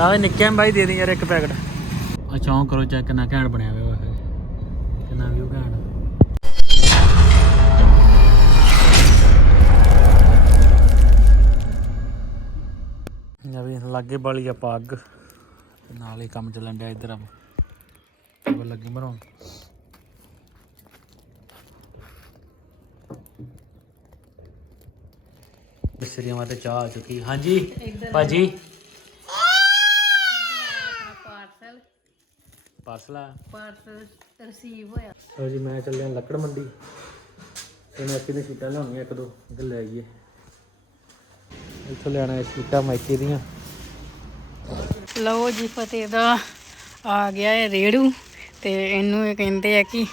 ਆਹ ਨਿੱਕੇ ਬਾਈ ਦੇ ਦੇ ਯਾਰ ਇੱਕ ਪੈਕਟ। ਆ ਚੌਂਕ ਕਰੋ ਚੈੱਕ ਕਿੰਨਾ ਘੈਂਟ ਬਣਿਆ ਹੋਇਆ ਇਹ। ਕਿੰਨਾ ਵਿਊ ਘੈਂਟ ਨਾ ਵੀ ਲਾਗੇ ਵਾਲੀ ਆ ਪੱਗ। ਨਾਲ ਹੀ ਕੰਮ ਚੱਲਣ ਡਿਆ ਇੱਧਰ ਆ ਉਹ ਲੱਗੀ ਬਣਾਉਣ ਬਿਸਰੀਆਂ ਵਾਤੇ ਚਾਹ ਆ ਚੁੱਕੀ। ਹਾਂਜੀ ਭਾਜੀ ਪਾਰਸਲ ਪਾਰਸਲ ਆ। ਪਾਰਸਲ ਰਿਸੀਵ ਹੋਇਆ। ਲਓ ਜੀ ਮੈਂ ਚੱਲਿਆ ਲੱਕੜ ਮੰਡੀ। ਤੇ ਮੈਂ ਇੱਥੇ ਸ਼ੀਟਾਂ ਲਿਆਉਣੀਆਂ ਇੱਕ ਦੋ। ਤੇ ਲੈ ਆਈਏ। ਇੱਥੋਂ ਲੈਣਾ ਸ਼ੀਟਾਂ ਮਾਈਕੇ ਦੀਆਂ। ਲਓ ਜੀ ਫਤਿਹ ਦਾ ਆ ਗਿਆ ਹੈ ਰੇੜੂ। ਤੇ ਇਹਨੂੰ ਇਹ ਕਹਿੰਦੇ ਆ ਕਿ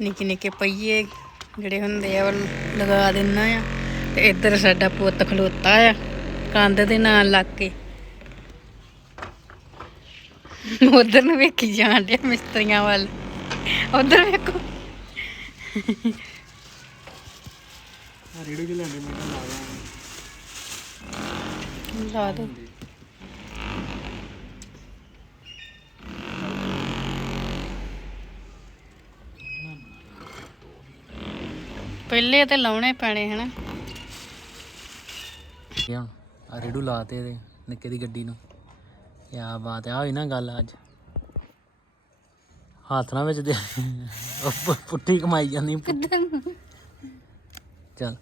ਨਿੱਕੇ ਨਿੱਕੇ ਪਈਏ ਜਿਹੜੇ ਹੁੰਦੇ ਆ ਉਹ ਲਗਾ ਦਿੰਨਾ ਆ। ਤੇ ਇੱਧਰ ਸਾਡਾ ਪੁੱਤ ਖਲੋਤਾ ਆ ਕੰਧ ਦੇ ਨਾਲ ਲੱਗ ਕੇ। ਉਧਰ ਨੂੰ ਵੇਖੀ ਜਾਣ ਡਿਆ ਮਿਸਤਰੀਆਂ ਵੱਲ। ਉਧਰ ਵੇਖੋ। ਆ ਰੇੜੂ ਜਿ ਲੈਣੇ ਮੈਂ ਲਾ ਲਾ। ਦੋ। ਪਹਿਲੇ ਤੇ ਲਾਉਣੇ ਪੈਣੇ ਹਨਾ। ਆ ਰੇੜੂ ਲਾਤੇ ਇਹਦੇ ਨਿੱਕੇ ਦੀ ਗੱਡੀ ਨੂੰ। ਯਾ ਬਾਤ ਹੈ ਆ ਹੋਈ ਨਾ ਗੱਲ ਅੱਜ। ਹੱਥ ਨਾਲ ਵਿੱਚ ਦੇ। ਉਹ ਪੁ- ਪੁੱਠੀ ਕਮਾਈ ਜਾਂਦੀ। ਚੱਲ।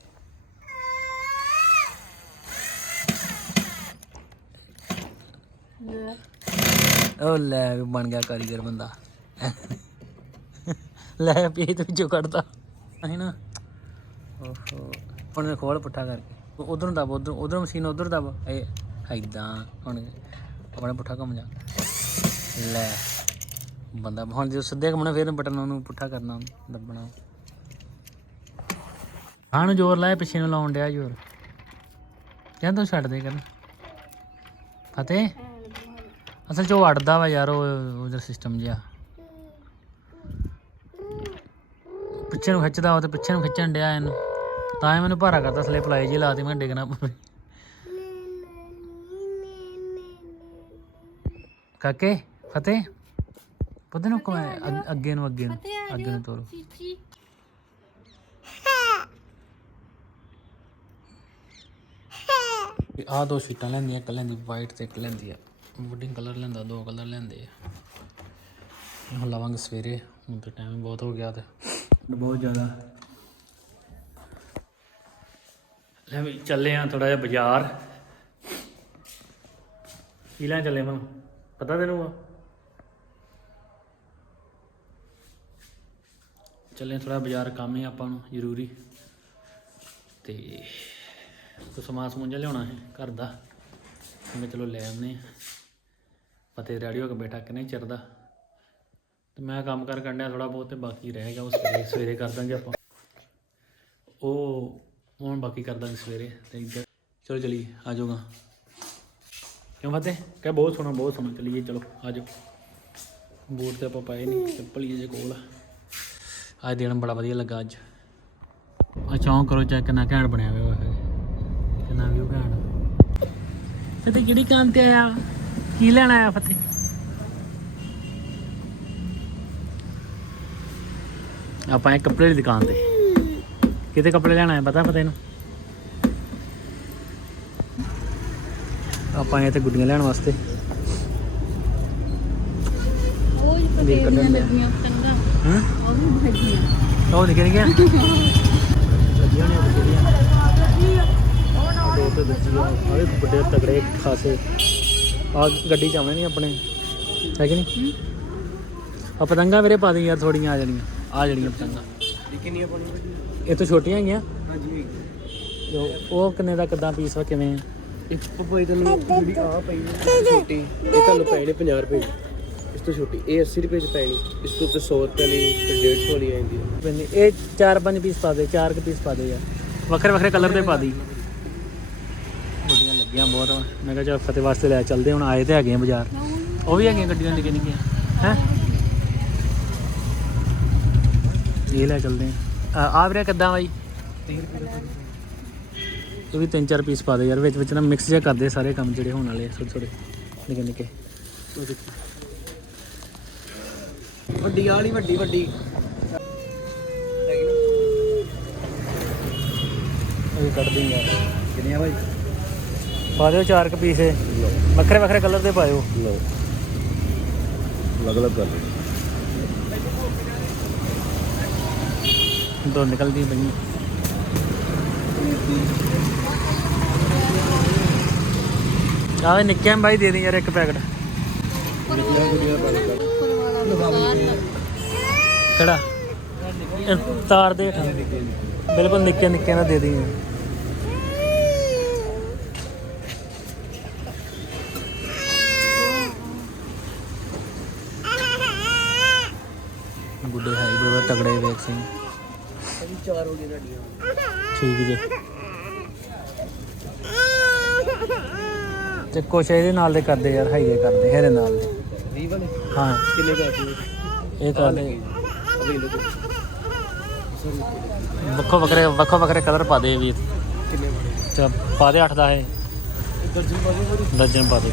ਉਹ ਲੈ ਵੀ ਬਣ ਗਿਆ ਕਾਰੀਗਰ ਬੰਦਾ। ਲੈ ਪੀ ਤੇ ਵਿੱਚੋਂ ਕੱਢਦਾ ਅਸੀਂ ਨਾ? ਓਹੋ। ਹੁਣ ਖੋਲ ਪੁੱਠਾ ਕਰਕੇ। ਉਧਰ ਦਬ ਉਧਰ ਉਧਰ ਮਸ਼ੀਨ ਉਧਰ ਦਬ। ਇਹ ਐਦਾਂ ਹੁਣ ਆਪਣਾ ਪੁੱਠਾ ਕੰਮ ਜਾ। ਲੈ, ਬੰਦਾ ਹੁਣ ਜੇ ਸਿੱਧੇ ਘੁੰਮਣਾ ਫਿਰ ਬਟਨ ਉਹਨੂੰ ਪੁੱਠਾ ਕਰਨਾ, ਦੱਬਣਾ। ਹਾਂ ਨੂੰ ਜ਼ੋਰ ਲਾਇਆ, ਪਿੱਛੇ ਨੂੰ ਲਾਉਣ ਡਿਆ ਜ਼ੋਰ। ਕਹਿੰਦਾ ਤੂੰ ਛੱਡ ਦੇ ਕਰ। ਫਤਿਹ? ਅਸਲ ਚ ਉਹ ਅੜਦਾ ਵਾ ਯਾਰ, ਉਹ ਉਹਦਾ ਸਿਸਟਮ ਜਿਹਾ। ਪਿੱਛੇ ਨੂੰ ਖਿੱਚਦਾ ਉਹ ਤੇ ਪਿੱਛੇ ਨੂੰ ਖਿੱਚਣ ਡਿਆ ਇਹਨੂੰ। ਤਾਂ ਹੀ ਮੈਨੂੰ ਭਾਰਾ ਕਰਦਾ ਸਲੇ ਪਲਾਈ ਜੀ ਲਾਤੀ ਮੈਂ ਡਿੱਗਣਾ ਪਵੇ। ਕਾਕੇ ਫਤਿਹ? ਪਤਾ ਨੂੰ ਕਮੈ ਅੱਗੇ ਨੂੰ ਅੱਗੇ ਨੂੰ ਅੱਗੇ ਨੂੰ ਤੋਰੋ। ਆ ਦੋ ਸ਼ੀਟਾਂ ਲੈਂਦੀਆਂ ਇੱਕ ਲੈਂਦੀ ਵਾਈਟ ਤੇ ਇੱਕ ਲੈਂਦੀ ਆ। ਵੁੱਡਿੰਗ ਕਲਰ ਲੈਂਦਾ ਦੋ ਕਲਰ ਲੈਂਦੇ ਆ। ਹੁਣ ਲਵਾਂਗੇ ਸਵੇਰੇ ਹੁਣ ਤਾਂ ਟਾਈਮ ਬਹੁਤ ਹੋ ਗਿਆ ਤੇ। ਬਹੁਤ ਜ਼ਿਆਦਾ। ਲੈ ਵੀ ਚੱਲੇ ਆ ਥੋੜਾ ਜਿਹਾ ਬਾਜ਼ਾਰ। ਕੀ ਲੈਣ ਚੱਲੇ ਮੈਂ? ਪਤਾ ਤੈਨੂੰ ਆ? ਚੱਲੇ ਥੋੜਾ ਬਾਜ਼ਾਰ ਕੰਮ ਹੈ ਆਪਾਂ ਨੂੰ, ਜ਼ਰੂਰੀ। ਤੇ ਕੁਛ ਸਮਾਨ ਸਮੂਨ ਲਿਆਉਣਾ ਹੈ ਘਰ ਦਾ। ਮੈਂ ਚਲੋ ਲੈ ਆਉਂਦੇ ਹਾਂ। ਪਤੇ ਰੈਡੀਓ ਹੋ ਕੇ ਬੈਠਾ ਕਿ ਨਹੀਂ ਚਿਰਦਾ ਤੇ ਮੈਂ ਕੰਮ ਕਰ ਕੰਡਿਆ ਥੋੜਾ ਬਹੁਤ ਤੇ ਬਾਕੀ ਰਹਿ ਗਿਆ, ਉਹ ਸਵੇਰੇ ਸਵੇਰੇ ਕਰ ਦਾਂਗੇ ਆਪਾਂ। ਉਹ ਹੁਣ ਬਾਕੀ ਕਰ ਦਾਂਗੇ ਸਵੇਰੇ ਤੇ ਇੱਧਰ। ਚਲੋ ਚਲੀ ਆ ਜਾਊਗਾ। ਕਿਉਂ ਫਤਿਹ? ਕਹ ਬਹੁਤ ਸੋਹਣਾ ਬਹੁਤ ਸੋਹਣਾ, ਚਲੀਏ, ਚਲੋ ਆਜੋ ਬੂਟ ਤੇ ਆਪਾਂ ਪਾਏ ਨਹੀਂ ਚੱਪਲ ਹੀ ਜੇ ਕੋਲ। ਆ। ਅੱਜ ਦਿਨ ਬੜਾ ਵਧੀਆ ਲੱਗਾ ਅੱਜ। ਆ ਚੌਂਕ ਕਰੋ ਚੈੱਕ ਕਿੰਨਾ ਘੈਂਟ ਬਣਿਆ ਹੋਇਆ ਇਹ ਕਿੰਨਾ ਵਿਊ ਘੈਂਟ। ਫਤਿਹ ਕਿਹੜੀ ਕਾਂ ਤੇ ਆਇਆ? ਕੀ ਲੈਣ ਆਇਆ ਫਤਿਹ? ਆਪਾਂ ਇਹ ਕੱਪੜੇ ਦੀ ਦੁਕਾਨ ਤੇ। ਕਿਤੇ ਕੱਪੜੇ ਲੈਣ ਆਏ ਪਤਾ ਫਤਿਹ ਨੂੰ? ਆਪਾਂ ਆਏ ਤੇ ਗੁੱਡੀਆਂ ਲੈਣ ਵਾਸਤੇ। ਉਹ ਜੀ ਵੀਰ ਕੱਢਣ ਡਿਆ। ਲੱਗੀਆਂ ਪਤੰਗਾਂ ਹਾਂ? ਉਹ ਵੀ ਭੱਜੀਆਂ ਉਹ ਨਿਕਲ ਗਿਆ ਲੱਗੀਆਂ ਨੇ ਬਥੇਰੀਆਂ ਦੋ ਤੇ ਦੂਜੀ ਆ। ਆਹ ਵੀ ਵੱਡੇ ਤਗੜੇ ਖਾਸੇ। ਆ ਗੱਡੀ ਚ ਆਉਣੇ ਨਹੀਂ ਆਪਣੇ। ਹੈ ਕਿ ਨਹੀਂ? ਆ ਪਤੰਗਾਂ ਵੀਰੇ ਪਾ ਦੇ ਯਾਰ ਥੋੜੀਆਂ ਆ ਜਾਣੀਆਂ। ਆ ਜਾਣੀਆਂ ਪਤੰਗਾਂ। ਇਹ ਕਿੰਨੀਆਂ ਪਾਉਣੀਆਂ? ਇਹ ਤੋਂ ਛੋਟੀਆਂ ਹੈਗੀਆਂ। ਹਾਂਜੀ। ਉਹ ਕਿੰਨੇ ਦਾ ਕਿਦਾਂ ਪੀਸ ਵਾ ਕਿਵੇਂ ਆ? ਇੱਕ ਪਪਾਈ ਤੁਹਾਨੂੰ ਜਿਹੜੀ ਆ ਪਈ ਹੈ ਛੋਟੀ ਇਹ ਤੁਹਾਨੂੰ ਪੈਣੇ 50 ਰੁਪਏ ਦੀ। ਇਸ ਤੋਂ ਛੋਟੀ ਇਹ 80 ਰੁਪਏ ਚ ਪੈਣੀ। ਇਸ ਤੋਂ ਉੱਤੇ 100 ਰੁਪਏ ਵਾਲੀ ਤੇ 150 ਵਾਲੀ ਆ ਜਾਂਦੀ ਹੈ ਪੈਂਦੀ। ਇਹ ਚਾਰ ਪੰਜ ਪੀਸ ਪਾ ਦੇ ਚਾਰ ਕੁ ਪੀਸ ਪਾ ਦੇ ਯਾਰ। ਵੱਖਰੇ ਵੱਖਰੇ ਕਲਰ ਦੇ ਪਾ ਦੀ। ਗੱਡੀਆਂ ਲੱਗੀਆਂ ਬਹੁਤ। ਮੈਂ ਕਿਹਾ ਚਲ ਫਤਿਹ ਵਾਸਤੇ ਲੈ ਚੱਲਦੇ ਹੁਣ ਆਏ ਤੇ ਹੈਗੇ ਆ ਬਾਜ਼ਾਰ। ਉਹ ਵੀ ਹੈਗੀਆਂ ਗੱਡੀਆਂ ਨਿੱਕੀਆਂ ਨਿੱਕੀਆਂ। ਹੈ? ਇਹ ਲੈ ਚੱਲਦੇ ਆ ਆ- ਵੀਰੇ ਕਿੱਦਾਂ ਬਾਈ? 30 ਰੁਪਏ ਦਾ ਪੈਣੀ ਇਹ ਵੀ ਤਿੰਨ ਚਾਰ ਪੀਸ ਪਾ ਦੇ ਯਾਰ ਵਿੱਚ ਵਿੱਚ ਨਾ ਮਿਕਸ ਜਿਹਾ ਕਰਦੇ ਸਾਰੇ ਕੰਮ ਜਿਹੜੇ ਹੋਣ ਵਾਲੇ ਆ ਥੋੜੇ ਥੋੜੇ ਨਿੱਕੇ ਨਿੱਕੇ। ਵੱਡੀ ਵਾਲੀ ਵੱਡੀ ਵੱਡੀ। ਉਹ ਕੱਢ ਦੇ ਯਾਰ ਕਿੰਨੀਆਂ ਭਾਈ ਪਾ ਦਿਓ ਚਾਰ ਕੁ ਪੀਸੇ ਵੱਖਰੇ ਵੱਖਰੇ ਕਲਰ ਦੇ ਪਾਇਓ। ਲੋ ਅਲੱਗ ਅਲੱਗ ਕਰ ਦੋ ਨਿਕਲਦੀ ਪਈ ਆਹ ਨਿੱਕੇ ਬਾਈ ਦੇ ਦੇ ਯਾਰ ਇੱਕ ਪੈਕਟ। ਕਿਹੜਾ ਇਹ ਤਾਰ ਦੇ ਹੇਠਾਂ। ਬਿਲਕੁਲ ਨਿੱਕੇ ਨਿੱਕੇ ਨਾਲ ਦੇ ਦੇ। ਗੁੱਡੇ ਹੈ ਬੜਾ ਤਗੜੇ ਵੇਖ ਸਿੰਘ। ਚਾਰ ਹੋ ਗਏ ਤੁਹਾਡੀਆਂ। ਠੀਕ ਜੀ। ਤੇ ਕੁਛ ਇਹਦੇ ਨਾਲ ਦੇ ਕਰਦੇ ਯਾਰ ਹਾਈਵੇ ਕਰਦੇ ਇਹਦੇ ਨਾਲ ਦੇ। 20 ਵਾਲੇ ਹਾਂ। ਕਿੰਨੇ ਕਰਦੇ ਇਹ ਕਰਦੇ ਅਭੀ ਲੋ ਵੱਖੋ ਵੱਖਰੇ ਵੱਖੋ ਵੱਖਰੇ ਕਲਰ ਪਾ ਦੇ ਵੀਰ। ਕਿੰਨੇ ਵਾਲੇ ਪਾ ਦੇ 8 ਦਾ ਇਹ। ਦਰਜਨ ਬਾਜੂ ਬੜੀ ਦਰਜਨ ਪਾ ਦੇ।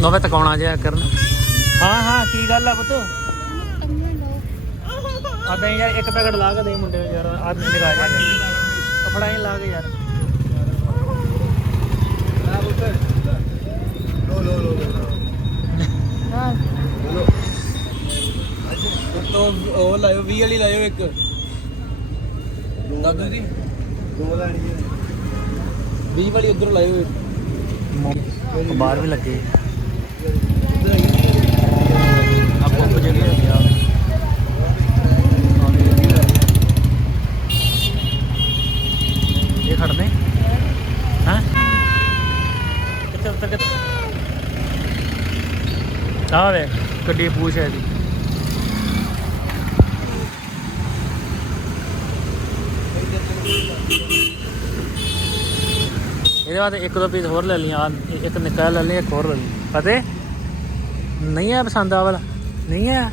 ਨੋਵੇ ਤਕਾਉਣਾ ਜਿਆ ਕਰਨ। ਹਾਂ ਹਾਂ ਕੀ ਗੱਲ ਆ ਪੁੱਤ? ਆਦਾ ਯਾਰ ਇੱਕ ਪੈਕਟ ਲਾ ਕੇ ਦੇ ਮੁੰਡੇ ਨੂੰ ਯਾਰ। ਆ ਨਿਗਾਹ ਜਾ ਹੀ ਲਾ ਕੇ ਯਾਰ। ਲੋ ਲੋ ਲੋ ਲੋ ਤੋਂ ਉਹ ਲਾਇਓ 20 ਵਾਲੀ ਲਾਇਓ ਇੱਕ ਦਾਦੂ ਜੀ ਦੋ ਲਾਣੀ 20 ਵਾਲੀ ਉਧਰ ਲਾਇਓ ਇੱਕ ਬਾਹਰ ਵੀ ਲੱਗੇ ਇੱਧਰ ਆਈ ਆ ਪੰਪ ਜਿਹੜੀ ਹੈਗੀ ਆ ਇਹ ਖੜਨੇ ਹਾਂ ਕਿੱਥੇ ਉੱਤਰ ਕੇ ਆ ਵੇ ਗੱਡੀ ਪੂਛ ਹੈ ਦੀ ਇਹਦੇ ਬਾਅਦ ਇੱਕ ਦੋ ਪੀਸ ਹੋਰ ਲੈ ਲਈਆਂ ਇੱਕ ਨਿੱਕਾ ਲੈ ਲਈ ਇੱਕ ਹੋਰ ਲੈ ਲਈ ਫਤਿਹ ਨਹੀਂ ਆ ਪਸੰਦ ਆ ਵਾਲਾ? ਨਹੀਂ ਆ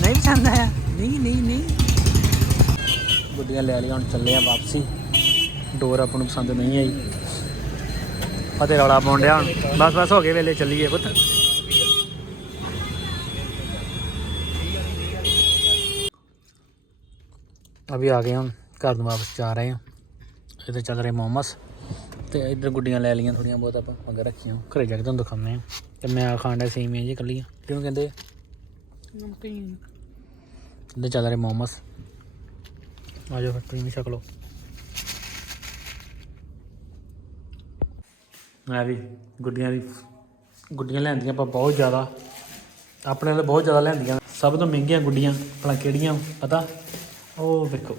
ਨਹੀਂ ਪਸੰਦ ਆਇਆ? ਨਹੀਂ ਨਹੀਂ ਨਹੀਂ। ਗੁੱਡੀਆਂ ਲੈ ਲਈਆਂ, ਹੁਣ ਚੱਲੇ ਆ ਵਾਪਸੀ। ਡੋਰ ਆਪਾਂ ਨੂੰ ਪਸੰਦ ਨਹੀਂ ਆਈ। ਫਤਿਹ ਰੌਲਾ ਪਾਉਣ ਡਿਆ। ਹੁਣ ਬਸ ਬਸ ਹੋ ਗਏ ਵੇਲੇ ਚੱਲੀਏ ਪੁੱਤ। ਅਭੀ ਆ ਗਏ ਹੁਣ ਘਰ ਨੂੰ ਵਾਪਸ ਜਾ ਰਹੇ ਹਾਂ। ਇੱਥੇ ਚੱਲ ਰਹੇ ਮੋਮਸ। ਤੇ ਇੱਧਰ ਗੁੱਡੀਆਂ ਲੈ ਲਈਆਂ ਥੋੜੀਆਂ ਬਹੁਤ ਆਪਾਂ ਮਗਰ ਰੱਖੀਆਂ। ਘਰੇ ਜਾ ਕੇ ਤੁਹਾਨੂੰ ਦਿਖਾਉਂਦੇ ਆ ਤੇ ਮੈਂ ਖਾਣ ਦਾ ਸੇਮੀਆਂ ਜੀ ਕੱਲੀਆਂ ਕਿਉਂ ਕਹਿੰਦੇ? ਨਮਕੀਨ। ਇੱਧਰ ਚੱਲ ਰਹੇ ਮੋਮਸ। ਆ ਜਾਓ ਫਿਰ ਤੁਸੀਂ ਵੀ ਛਕ ਲਓ। ਮੈਂ ਵੀ, ਗੁੱਡੀਆਂ ਦੀ ਗੁੱਡੀਆਂ ਲੈਂਦੀਆਂ ਆਪਾਂ ਬਹੁਤ ਜ਼ਿਆਦਾ। ਆਪਣੇ ਲਈ ਬਹੁਤ ਜ਼ਿਆਦਾ ਲੈਂਦੀਆਂ। ਸਭ ਤੋਂ ਮਹਿੰਗੀਆਂ ਗੁੱਡੀਆਂ, ਭਲਾ ਕਿਹੜੀਆਂ, ਪਤਾ? ਉਹ ਵੇਖੋ।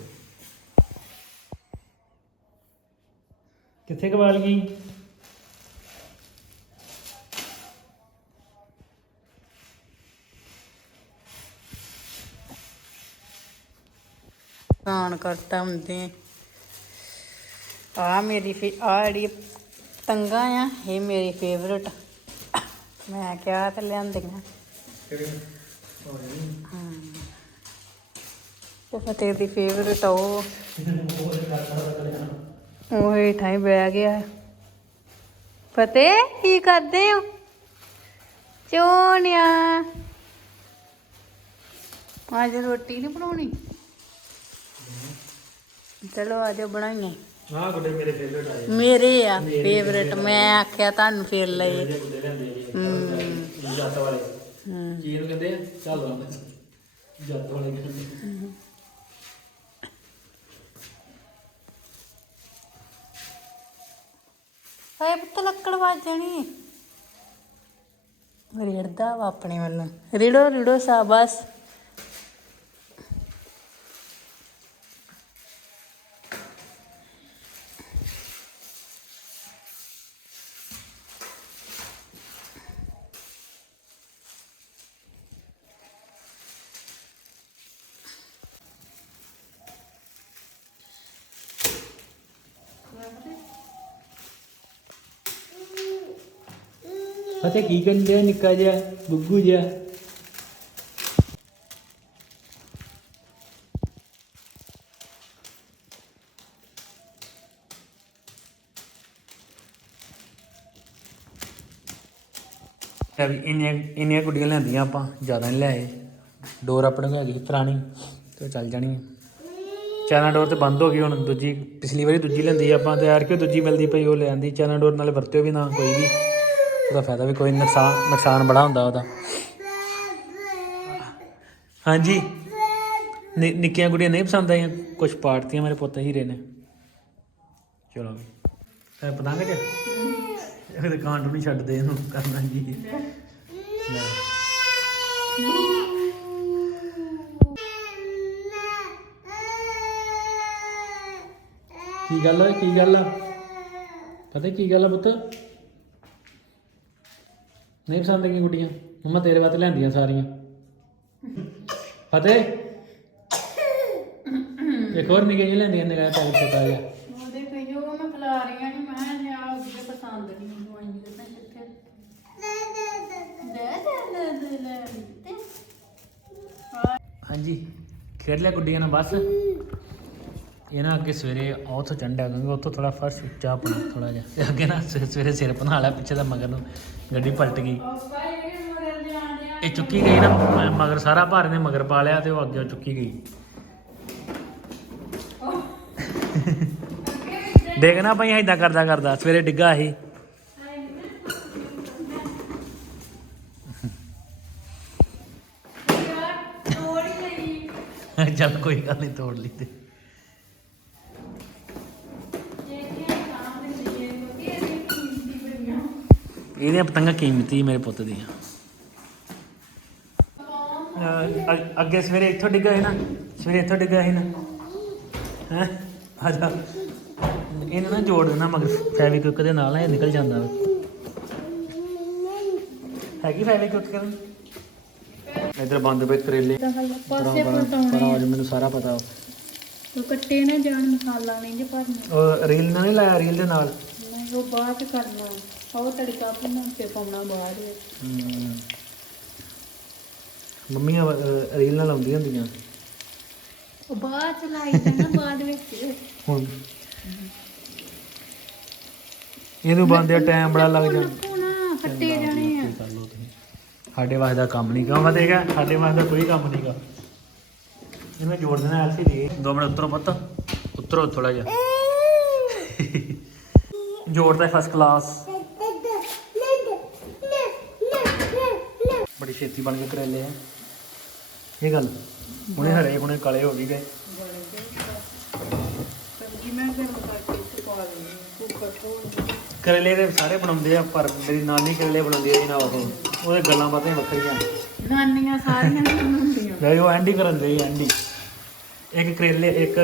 ਕਿੱਥੇ ਕਵਾਲ ਗਈ? ਕਾਣ ਕਰਤਾ ਹੁੰਦੇ। ਆ ਮੇਰੀ ਫੇ ਆ ਜਿਹੜੀ ਤੰਗਾ ਆ ਇਹ ਮੇਰੀ ਫੇਵਰਟ ਮੈਂ ਕਿਹਾ ਤੇ ਲਿਆਂਦੀਆਂ। ਹਾਂ। ਤੇ ਫਤਿਹ ਦੀ ਫੇਵਰਟ ਉਹ ਉਹ ਹੇਠਾਂ ਹੀ ਬਹਿ ਗਿਆ। ਫਤਿਹ ਕੀ ਕਰਦੇ ਹੋ? ਚੋਨਿਆ ਅੱਜ ਰੋਟੀ ਨਹੀਂ ਬਣਾਉਣੀ? ਚਲੋ ਆਜੋ ਬਣਾਈਏ। ਗੁੱਡੇ ਮੇਰੇ ਫੇਵਰਟ ਆਏ ਮੇਰੇ ਆ ਫੇਵਰੇਟ ਮੈਂ ਆਖਿਆ ਤੁਹਾਨੂੰ ਫੇਰ ਲਏ। ਗੁੱਡੇ ਲੈਂਦੇ ਆ ਵਾਲੇ। ਕੀ ਨੂੰ ਕਹਿੰਦੇ ਆ ਚੱਲ ਜੱਟ ਵਾਲੇ ਕਹਿੰਦੇ। ਹਾਏ ਪੁੱਤ ਲੱਕੜ ਵੱਜ ਜਾਣੀ ਰੇੜਦਾ ਵਾ ਆਪਣੇ ਵੱਲੋਂ। ਰਿੜੋ ਰਿੜੋ ਸਾਬਸ। ਤੇ ਕੀ ਆ, ਨਿੱਕਾ ਜਿਹਾ, ਗੁੱਗੂ ਜਿਹਾ। ਤਾਂ ਵੀ ਇੰਨੀਆਂ ਇੰਨੀਆਂ ਗੁੱਡੀਆਂ ਲੈਂਦੀਆਂ ਆਪਾਂ, ਜ਼ਿਆਦਾ ਨਹੀਂ ਲਿਆਏ। ਡੋਰ ਆਪਣੇ ਕੋਲ ਹੈਗੀ ਪੁਰਾਣੀ, ਤੇ ਚੱਲ ਜਾਣੀ ਚਾਈਨਾ ਡੋਰ ਤੇ ਬੰਦ ਹੋ ਗਈ ਹੁਣ, ਦੂਜੀ, ਪਿਛਲੀ ਵਾਰੀ ਦੂਜੀ ਲੈਂਦੀ ਆਪਾਂ ਤਿਆਰ ਯਾਰ ਦੂਜੀ ਮਿਲਦੀ ਪਈ, ਉਹ ਲੈ ਆਂਦੀ। ਡੋਰ ਨਾਲ ਵਰਤਿਓ ਵੀ ਨਾ, ਕੋਈ ਵੀ। ਉਹਦਾ ਫਾਇਦਾ ਵੀ ਕੋਈ ਨੁਕਸਾਨ ਨੁਕਸਾਨ ਬੜਾ ਹੁੰਦਾ ਉਹਦਾ। ਹਾਂਜੀ। ਨਿ- ਨਿੱਕੀਆਂ ਗੁੱਡੀਆਂ ਨਹੀਂ ਪਸੰਦ ਆਈਆਂ? ਕੁਝ ਪਾੜਤੀਆਂ ਮੇਰੇ ਪੁੱਤ ਹੀਰੇ ਨੇ। ਚਲੋ ਵੀ। ਇਹ ਪਤੰਗ ਚ ਇਹ ਤਾਂ ਕਾਂਡ ਨਹੀਂ ਛੱਡਦੇ ਇਹਨੂੰ ਕਰਨਾ ਜੀ ਲੈ। ਕੀ ਗੱਲ ਹੈ ਕੀ ਗੱਲ ਆ? ਪਤਾ ਕੀ ਗੱਲ ਆ ਪੁੱਤ? ਨਹੀਂ ਪਸੰਦ ਕੀ ਗੁੱਡੀਆਂ ਮੰਮਾ ਤੇਰੇ ਵਾਸਤੇ ਲੈਂਦੀਆਂ ਸਾਰੀਆਂ ਫਤਿਹ ਇੱਕ ਹੋਰ ਨਿੱਕੀਆਂ ਲੈਂਦੀਆਂ ਨਿਗਾਹ ਪਾ ਕੇ ਪਤਾ ਉਹਦੇ ਕਈ ਮੈਂ ਖਿਲਾ ਰਹੀਆਂ ਨਹੀਂ ਮੈਂ ਕਿਹਾ ਉਹਦੇ ਪਸੰਦ ਨਹੀਂ ਮੈਨੂੰ ਆਈ ਤਾਂ ਕਿੱਥੇ ਦੇ ਦੇ ਦੇ ਦੇ ਦੇ ਹਾਂਜੀ ਖੇਡ ਲਿਆ ਗੁੱਡੀਆਂ ਨਾਲ ਬਸ ਇਹ ਨਾ ਅੱਗੇ ਸਵੇਰੇ ਉੱਥੋਂ ਚੰਡਾ ਕਿਉਂਕਿ ਉੱਥੋਂ ਥੋੜਾ ਫਰਸ਼ ਉੱਚਾ ਆਪਣਾ ਥੋੜਾ ਜਿਹਾ। ਤੇ ਅੱਗੇ ਨਾ ਸਵੇ- ਸਵੇਰੇ ਸਿਰ ਬਣਾ ਲਿਆ ਪਿੱਛੇ ਦਾ ਮਗਰ ਨੂੰ ਗੱਡੀ ਪਲਟ ਗਈ। ਇਹ ਚੁੱਕੀ ਗਈ ਨਾ ਮ- ਮਗਰ ਸਾਰਾ ਭਾਰ ਨੇ ਮਗਰ ਪਾ ਲਿਆ ਤੇ ਉਹ ਅੱਗੇ ਚੁੱਕੀ ਗਈ। ਦੇਖਣਾ ਭਾਈ ਏਦਾਂ ਕਰਦਾ ਕਰਦਾ ਸਵੇਰੇ ਡਿੱਗਾ ਸੀ ਚੱਲ ਕੋਈ ਗੱਲ ਨਹੀਂ ਤੋੜ ਲਈ ਤੇ। ਇਹਦੀਆਂ ਪਤੰਗਾਂ ਕੀਮਤੀ ਮੇਰੇ ਪੁੱਤ ਦੀਆਂ। ਅਹ ਅ- ਅੱਗੇ ਸਵੇਰੇ ਇੱਥੋਂ ਡਿੱਗਾ ਸੀ ਨਾ ਸਵੇਰੇ ਇੱਥੋਂ ਡਿੱਗਾ ਸੀ ਨਾ। ਹੈ? ਆਜਾ ਇਹਨੂੰ ਨਾ ਜੋੜ ਦੇਣਾ ਮਗਰ ਫੈਵਿਕਵਿਕ ਦੇ ਨਾਲ ਨਾ ਇਹ ਨਿਕਲ ਜਾਂਦਾ ਵਾ। ਹੈਗੀ ਫੈਵਿਕਵਿਕ ਕਰਨ? ਇਧਰ ਬੰਦ ਪਏ ਕਰੇਲੇ। ਪਾਸੇ ਪਰ ਅੱਜ ਮੈਨੂੰ ਸਾਰਾ ਪਤਾ ਉਹ ਕੱਟੇ ਨਾ ਜਾਣ ਮਸਾਲਾ ਨਹੀਂ ਜੇ ਭਰਨਾ। ਉਹ ਰੀਲ ਨਾਲ ਨਹੀਂ ਲਾਇਆ ਰੀਲ ਦੇ ਨਾਲ। ਨਹੀਂ ਉਹ ਬਾਅਦ ਚ ਕਰਨਾ। ਉਹ ਤੜਕਾ ਭੁੰਨ ਕੇ ਪਾਉਣਾ ਬਾਅਦ ਵਿੱਚ। ਹਮ। ਮੰਮੀਆਂ ਅਹ, ਰੀਲ ਨਾਲ ਲਾਉਂਦੀਆਂ ਹੁੰਦੀਆਂ। ਉਹ ਬਾਅਦ ਚ ਲਾਈ ਜਾਣਾ ਬਾਅਦ ਵਿੱਚ। ਹੁਣ। ਇਹਨੂੰ ਬੰਦੇ ਟਾਈਮ ਬੜਾ ਲੱਗ ਜਾਂਦਾ। ਕੱਟੇ ਜਾਣੇ ਆ। ਕੀ ਕਰ ਲਓ ਤੁਸੀਂ। ਸਾਡੇ ਵਾਸਤੇ ਦਾ ਕੰਮ ਨਹੀਂ ਕੰਮ ਦੇਗਾ ਸਾਡੇ ਵਾਸਤੇ ਦਾ ਕੋਈ ਕੰਮ ਨਹੀਂਗਾ ਇਹਨੂੰ ਜੋੜ ਦੇਣਾ ਐਲਸੀਡੀ ਦੋ। ਮਿੰਟ ਉਤਰੋ ਪੁੱਤ। ਉਤਰੋ ਥੋੜਾ ਜਿਹਾ। ਜੋੜਦਾ ਫਸਟ ਕਲਾਸ ਬੜੀ ਛੇਤੀ ਬਣ ਕੇ ਕਰੇਲੇ ਹੈ। ਇਹ ਗੱਲ। ਹੁਣੇ ਹਰੇ ਹੁਣੇ ਕਾਲੇ ਹੋ ਵੀ ਗਏ। ਸਬਜ਼ੀ ਮੈਂ ਗਰਮ ਕਰਕੇ ਤੇ ਪਾ ਲੈਣੀ ਕੁੱਕਰ ਤੋਂ ਕਰੇਲੇ ਦੇ ਸਾਰੇ ਬਣਾਉਂਦੇ ਆ ਪਰ ਮੇਰੀ ਨਾਨੀ ਕਰੇਲੇ ਬਣਾਉਂਦੀ ਆ ਜੀ ਨਾ ਉਹ। ਉਹਦੇ ਗੱਲਾਂ ਬਾਤਾਂ ਹੀ ਵੱਖਰੀਆਂ। ਨਾਨੀਆਂ ਸਾਰੀਆਂ ਨਹੀਂ ਬਣਾਉਂਦੀਆਂ। ਲੈ ਉਹ ਐਂਡੀ ਕਰਨ ਦੇ ਐਂਡੀ। ਇੱਕ ਕਰੇਲੇ ਇੱਕ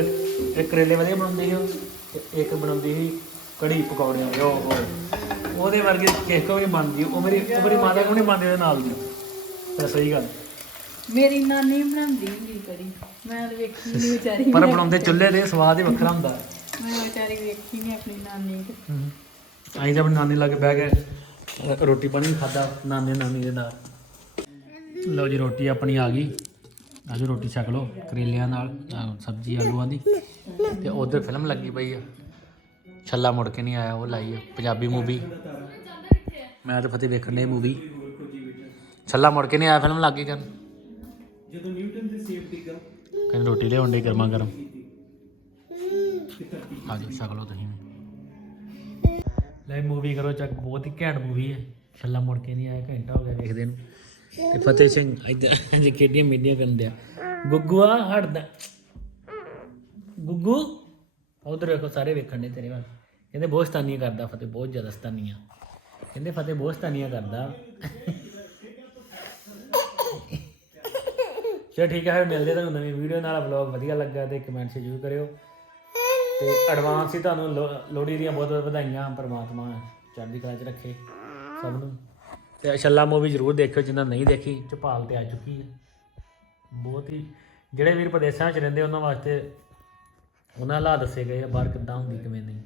ਇੱਕ ਕਰੇਲੇ ਵਧੀਆ ਬਣਾਉਂਦੀ ਸੀ ਉਹ, ਤੇ ਇੱਕ ਬਣਾਉਂਦੀ ਸੀ ਕੜੀ ਪਕੌੜਿਆਂ ਦੇ ਉਹ ਉਹ। ਉਹਦੇ ਵਰਗੀ ਕਿਸੇ ਕੋ ਵੀ ਬਣਦੀ। ਉਹ ਮੇਰੀ ਉਹ ਮੇਰੀ ਮਾਤਾ ਕੋਲ ਨਹੀਂ ਬਣਦੀ ਉਹਦੇ ਨਾਲ ਦੀ। ਤਾਂ ਸਹੀ ਗੱਲ। ਮੇਰੀ ਨਾਨੀ ਬਣਾਉਂਦੀ ਹੁੰਦੀ ਕੜੀ। ਮੈਂ ਤਾਂ ਵੇਖੀ ਨਹੀਂ ਵਿਚਾਰੀ ਪਰ ਬਣਾਉਂਦੇ ਚੁੱਲ੍ਹੇ ਦੇ ਸਵਾਦ ਹੀ ਵੱਖਰਾ ਹੁੰਦਾ। ਮੈਂ ਵਿਚਾਰੀ ਵੇਖੀ ਨਹੀਂ ਆਪਣੀ ਨਾਨੀ ਤੇ। ਅਸੀਂ ਤਾਂ ਆਪਣੀ ਨਾਨੀ ਲਾਗੇ ਬਹਿ ਕੇ ਰੋਟੀ ਪਾਣੀ ਖਾਦਾ ਨਾਨੇ ਨਾਨੀ ਦੇ ਨਾਲ। ਲਓ ਜੀ ਰੋਟੀ ਆਪਣੀ ਆ ਗਈ। ਆਜੋ ਰੋਟੀ ਛਕ ਲਓ ਕਰੇਲਿਆਂ ਨਾਲ ਸਬਜ਼ੀ ਆਲੂਆਂ ਦੀ। ਤੇ ਉਧਰ ਫਿਲਮ ਲੱਗੀ ਪਈ ਆ। ਛੱਲਾ ਮੁੜ ਕੇ ਨਹੀਂ ਆਇਆ ਉਹ ਲਾਈ ਆ ਪੰਜਾਬੀ ਮੂਵੀ ਮੈਂ ਤਾਂ ਫਤਿਹ ਵੇਖਣ ਦੇ ਮੂਵੀ ਛੱਲਾ ਮੁੜ ਕੇ ਨਹੀਂ ਆਇਆ ਫਿਲਮ ਲੱਗ ਗਈ ਕਰਨ। ਜਦੋਂ ਨਿਊਟਨ ਦੀ ਸੇਫਟੀ ਕਰ ਕਹਿੰਦੇ ਰੋਟੀ ਲਿਆਉਣ ਦੇ ਗਰਮਾ ਗਰਮ ਆਜੋ ਛਕ ਲਓ ਤੁਸੀਂ ਵੀ। ਲੈ ਮੂਵੀ ਕਰੋ ਚੱਕ ਬਹੁਤ ਹੀ ਘੈਂਟ ਮੂਵੀ ਹੈ। ਛੱਲਾ ਮੁੜ ਕੇ ਨਹੀਂ ਆਇਆ ਘੰਟਾ ਹੋ ਗਿਆ ਵੇਖਦੇ ਨੂੰ। ਤੇ ਫਤਿਹ ਸਿੰਘ ਇਦਾਂ ਜੇ ਕਿਹੜੀਆਂ ਮੀਡੀਆਂ ਕਰਨ ਦਿਆ। ਗੁੱਗੂ ਆ ਹਟਦਾ। ਗੁੱਗੂ ਉਧਰ ਵੇਖੋ ਸਾਰੇ ਵੇਖਣ ਦੇ ਤੇਰੇ ਵੱਲ। ਕਹਿੰਦੇ ਬਹੁਤ ਸਤਾਨੀਆਂ ਕਰਦਾ ਫਤਿਹ ਬਹੁਤ ਜ਼ਿਆਦਾ ਸਤਾਨੀਆਂ। ਕਹਿੰਦੇ ਫਤਿਹ ਬਹੁਤ ਸਤਾਨੀਆਂ ਕਰਦਾ। ਚਲੋ ਠੀਕ ਹੈ, ਫਿਰ ਮਿਲਦੇ ਤੁਹਾਨੂੰ ਨਵੀਂ ਵੀਡੀਓ ਨਾਲ। ਵਲੌਗ ਵਧੀਆ ਲੱਗਾ ਤੇ ਕਮੈਂਟ ਜ਼ਰੂਰ ਕਰਿਓ। ਤੇ ਐਡਵਾਂਸ ਹੀ ਤੁਹਾਨੂੰ ਲੋ- ਲੋਹੜੀ ਦੀਆਂ ਬਹੁਤ ਬਹੁਤ ਵਧਾਈਆਂ, ਪ੍ਰਮਾਤਮਾ ਚੜ੍ਹਦੀ ਕਲਾ 'ਚ ਰੱਖੇ ਸਭ ਨੂੰ। ਤੇ ਅਸ਼ੱਲਾ ਮੂਵੀ ਜ਼ਰੂਰ ਦੇਖਿਓ ਜਿਨ੍ਹਾਂ ਨਹੀਂ ਦੇਖੀ, ਝਪਾਲ ਤੇ ਆ ਚੁੱਕੀ ਹੈ। ਬਹੁਤ ਹੀ, ਜਿਹੜੇ ਵੀਰ ਪ੍ਰਦੇਸ਼ਾਂ 'ਚ ਰਹਿੰਦੇ, ਉਹਨਾਂ ਵਾਸਤੇ ਉਹਨਾਂ ਹਾਲਾਤ ਦੱਸੇ ਗਏ ਆ, ਬਾਹਰ ਕਿੱਦਾਂ ਹੁੰਦੀ ਕਿਵੇਂ ਨਹੀਂ।